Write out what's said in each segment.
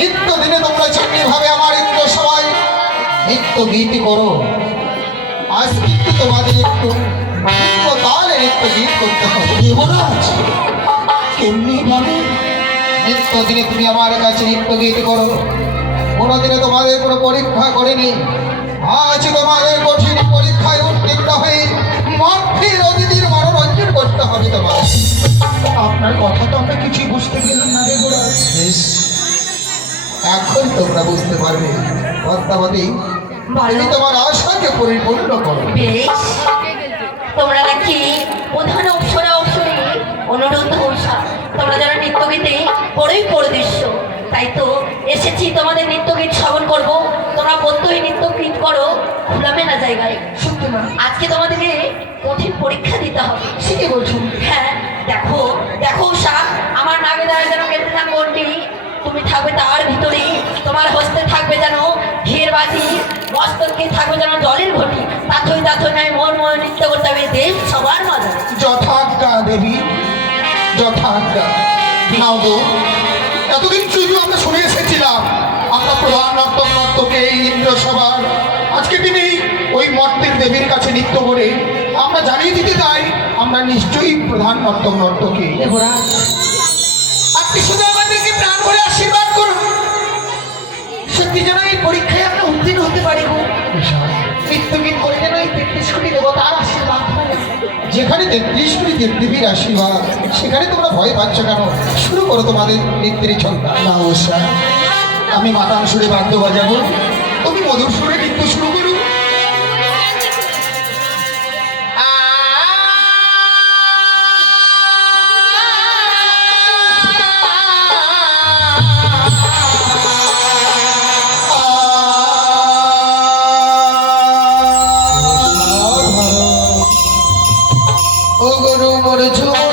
নিত্য দিনে তোমরা যেমনি ভাবে আমার ইন্দ্র সবাই নিত্য গীতি করো। আজ কিন্তু তোমাদের একটু নিত্য তালে নিত্য গীত করতে হবে। দেবরাজ কেমনি ভাবে নিত্য দিনে তুমি আমার কাছে নিত্য গীত করো। কোনোদিনে তোমাদের কোনো পরীক্ষা করেনি। আজ তোমাদের কঠিন পরীক্ষায় উত্তীর্ণ হয়ে মন্ত্রীর অতিথির মনোরঞ্জন করতে হবে তোমাদের। আপনার কথা তো আমরা কিছুই বুঝতে গেলাম না দেবরাজ এখন তোমরা বুঝতে পারবে। পদ্মাবতী তুমি তোমার আশাকে পরিপূর্ণ করো। তোমরা নাকি প্রধান অপসরা অপসরে অনুরোধ উষা তোমরা যারা নৃত্যগীতে পড়েই পড়দৃশ্য তাই তো এসেছি তোমাদের নৃত্যগীত শ্রবণ করব। তোমরা প্রত্যেক নৃত্যগীত করো জায়গায়। সত্যি না আজকে তোমাদেরকে কঠিন পরীক্ষা দিতে হবে। সে কি হ্যাঁ দেখো দেখো উষা আমার নামে দ্বারা যেন কেটে যান গন্ডি তুমি থাকবে তার ভিতরে তোমার হস্তে থাকবে যেন ঢের বাজি মস্তকে থাকবে যেন জলের ঘটি। তাথই তাথই নয় মন মন নৃত্য করতে হবে দেশ সবার মজা যথাজ্ঞা দেবী যথাজ্ঞা। নাও গো। এতদিন শুধু আমরা শুনে এসেছিলাম। আমরা প্রধান নর্তক নর্তকে এই ইন্দ্র সভার আজকে তিনি ওই মর্তের দেবীর কাছে নৃত্য করে আমরা জানিয়ে দিতে চাই আমরা নিশ্চয়ই প্রধান নর্তক নর্তকে দেবরাজ। আপনি যেখানে তেত্রিশ কোটি দেবদেবীর আশীর্বাদ সেখানে তোমরা ভয় পাচ্ছ কেন? শুরু করো তোমাদের নেত্রী ছন্দা। না ওষা আমি মাতান সুরে বাদ্য বাজাবো তুমি মধুর সুরে করেছো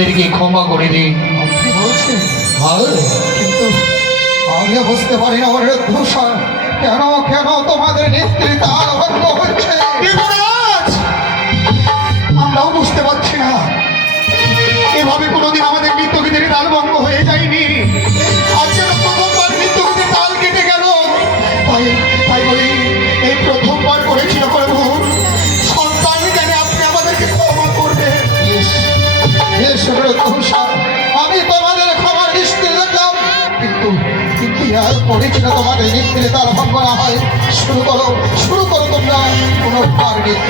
তাদেরকে ক্ষমা করে দিন। বলছেন কিন্তু বুঝতে পারি না ওর দূষণ কেন কেন তোমাদের নেতৃত্ব ভঙ্গ হচ্ছে? আমরাও বুঝতে পারছি না। এভাবে কোনোদিন আমাদের নৃত্যগীতের তাল ভঙ্গ হয়ে যায়নি। আজ যেন প্রথমবার নৃত্যগীতের তাল কেটে গেল। তাই তাই বলি এই প্রথমবার আমি তোমাদের ক্ষমা নিশ্চিত কিন্তু কিন্তু তোমাদের নৃত্যের তাল ভঙ্গ হয়। শুরু করো শুরু করো তোমরা। পুনর্বার নৃত্য।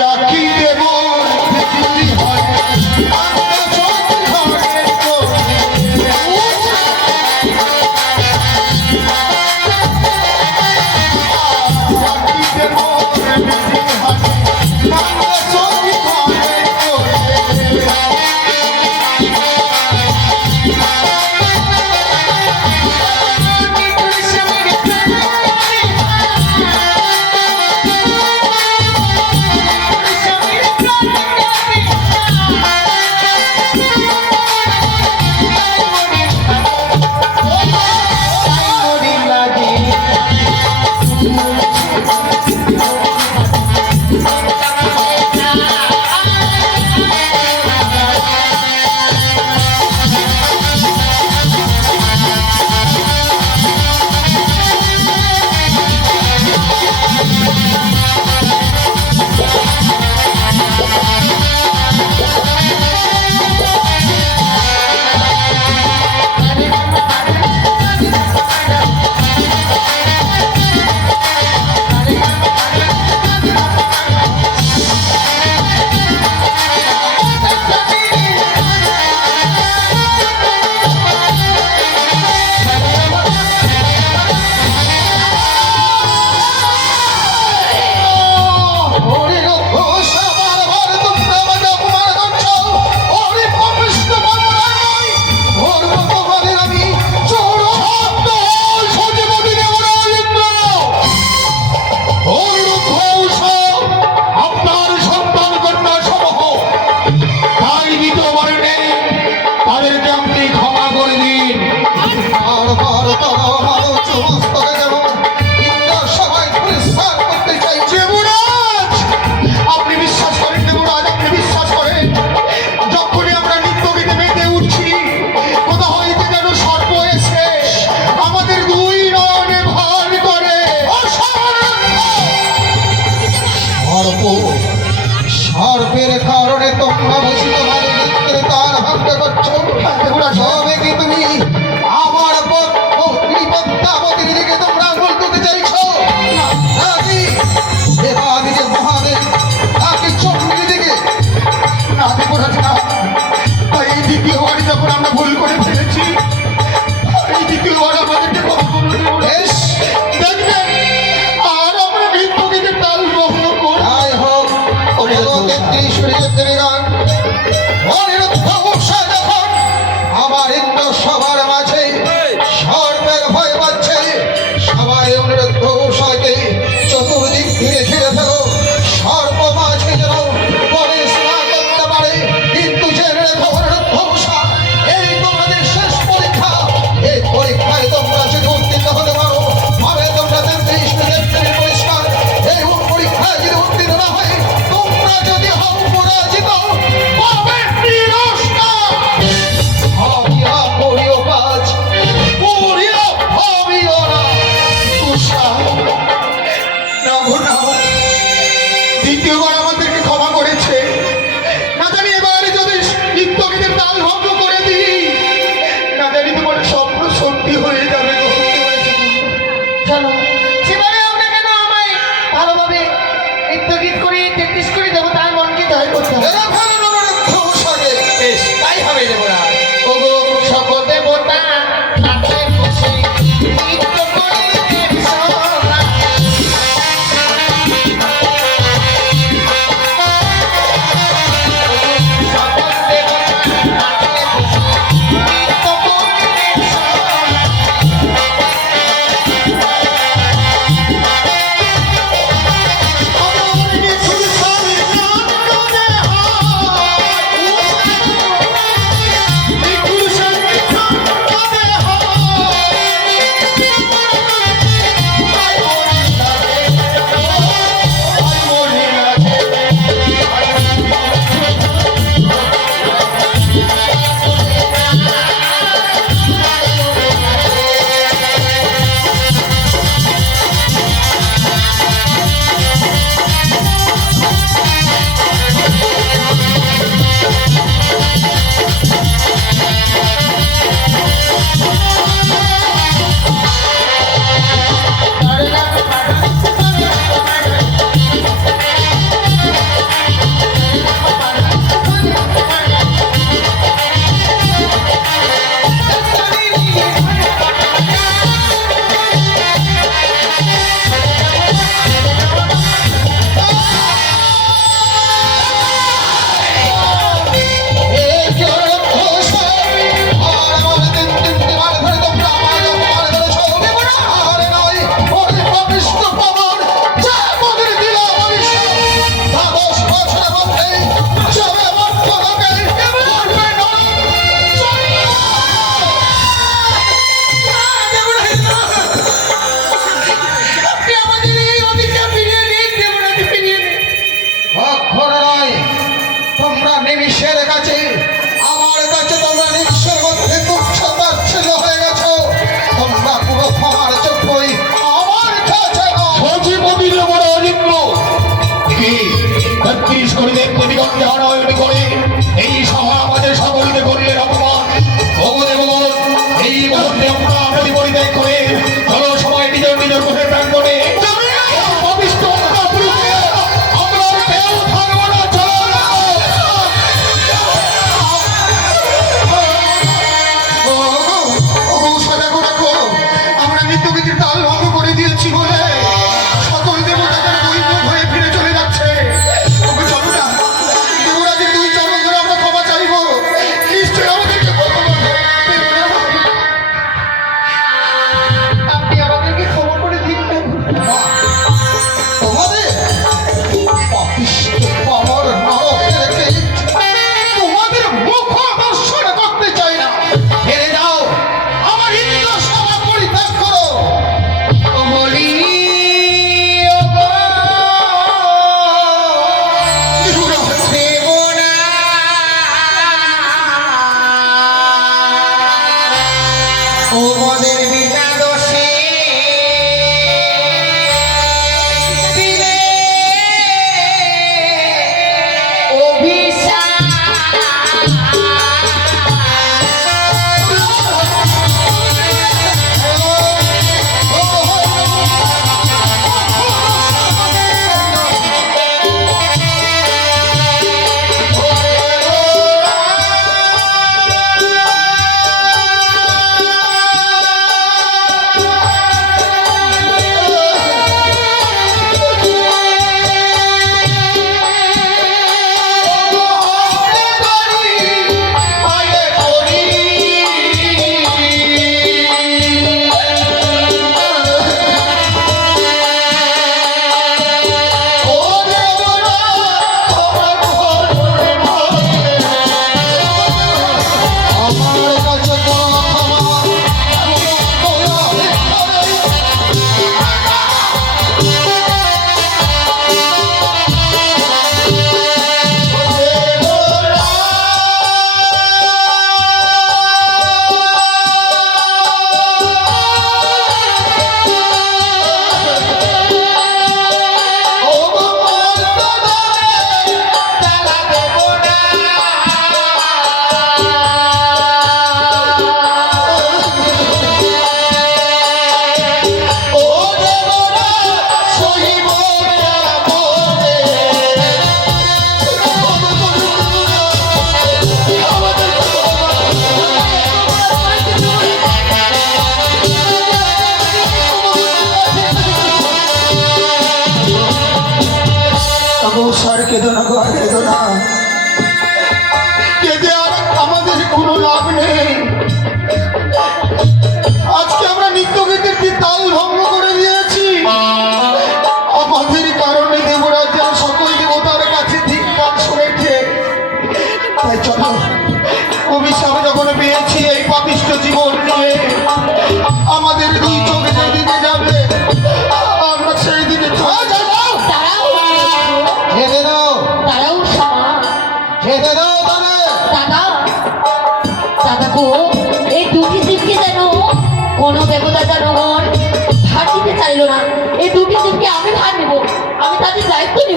রাখি দেব Thank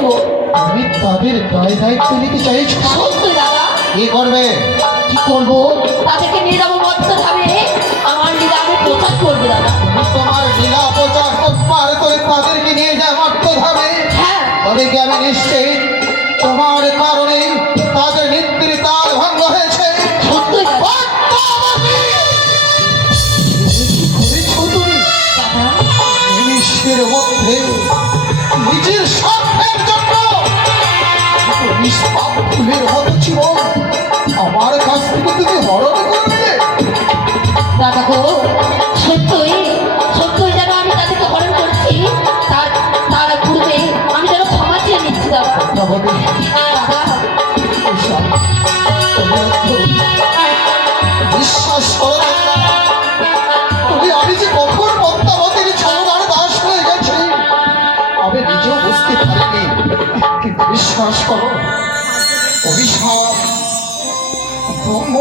নেব আমি তাদের দায় দায়িত্ব নিতে চাইছো। সত্যি দাদা। কি করবে? কি করব? তাদেরকে নিয়ে যাব মত্ত আমার লীলা আমি প্রচার করব দাদা। তোমার লীলা প্রচার তোমার করে তাদেরকে নিয়ে যা মারতে হ্যাঁ। তবে কি আমি নিশ্চিত তোমার কারণে তাদের নিত্যের তাল ভঙ্গ হয়েছে? সত্যি তুমি? দাদা। মধ্যে নিজের জন্য নিষ্পাপ ফুলের মতো জীবন। আমার কাছ থেকে তুমি হরণ করবে দাদা গো সত্যই সত্যই যেন আমি তাদেরকে হরণ করছি। তার তার পূর্বে আমি যেন ক্ষমা চেয়ে নিচ্ছি দাদা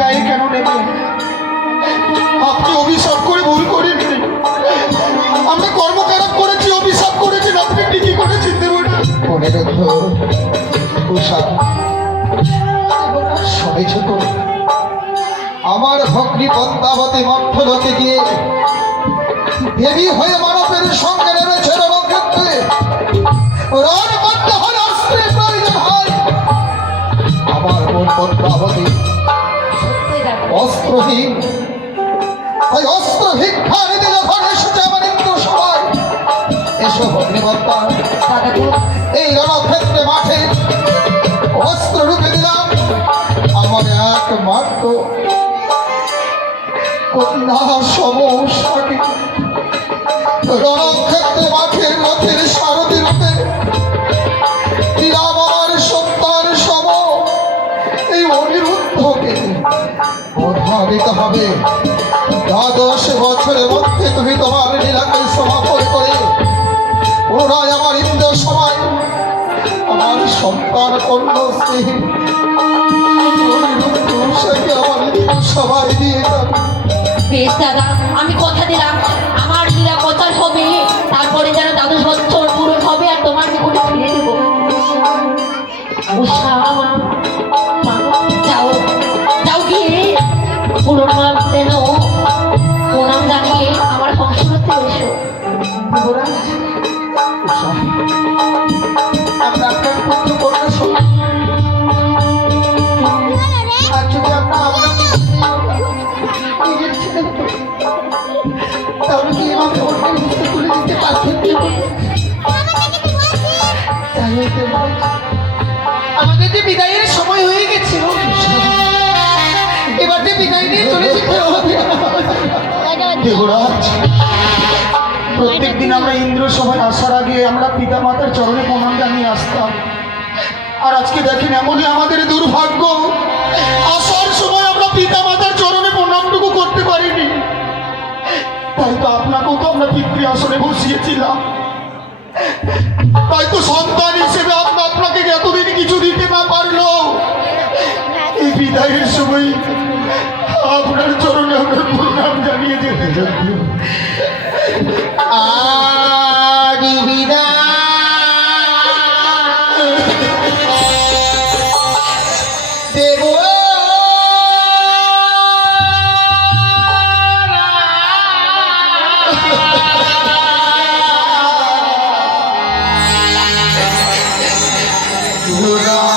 গায়ে কেন নেবেন আপনি অভিশাপ করে ভুল করেননি। আমরা কর্ম খারাপ করেছি, অভিশাপ করেছেন আপনি ঠিকই মনে শুনেছ তো আমার ভগ্নি পদ্মাবতী মঠলোকে গিয়ে দেবী হয়ে মানবের সঙ্গে নেমেছে রণক্ষেত্রে। রণ করতে আমার বোন পদ্মাবতী অস্ত্রহীন। তাই অস্ত্র ভিক্ষা নিতে যখন এসেছে আমার ইন্দ্র সবাই এসো ভগ্নিপদ্মা দাদা গো এই রণক্ষেত্রে মাঠে অস্ত্র রূপে দিলাম। আমার একমাত্র কন্যা সমস্যাকে রণক্ষেত্রে মাঠে রথের সারথি রূপে আমার সন্তান সম। এই অনিরুদ্ধকে বোধা দিতে হবে। দ্বাদশ বছরের মধ্যে তুমি তোমার লীলাকে সমাপন করে পুনরায় আমার ইন্দ্র সময় আমার সন্তান স্নেহ আমার সবাই দিয়ে বেশ দাদা, আমি কথা দিলাম। আমার লীলা প্রচার হবে। পুরোনাম যেন প্রণাম দেবরাজ প্রত্যেক দিন আমরা ইন্দ্র সভায় আসার আগে আমরা পিতা মাতার চরণে প্রণাম জানিয়ে আসতাম। আর আজকে দেখেন এমনই আমাদের দুর্ভাগ্য। আসার সময় আমরা পিতা মাতার চরণে প্রণামটুকু করতে পারিনি। তাই তো আপনাকেও তো আমরা পিতৃ আসনে বসিয়েছিলাম। তাই তো সন্তান হিসেবে আপনি আপনাকে এতদিন কিছু দিতে না পারল এই বিদায়ের সময় আপনার চরণে আমরা সালাম জানিয়ে যেতে আরি বিদায়। Good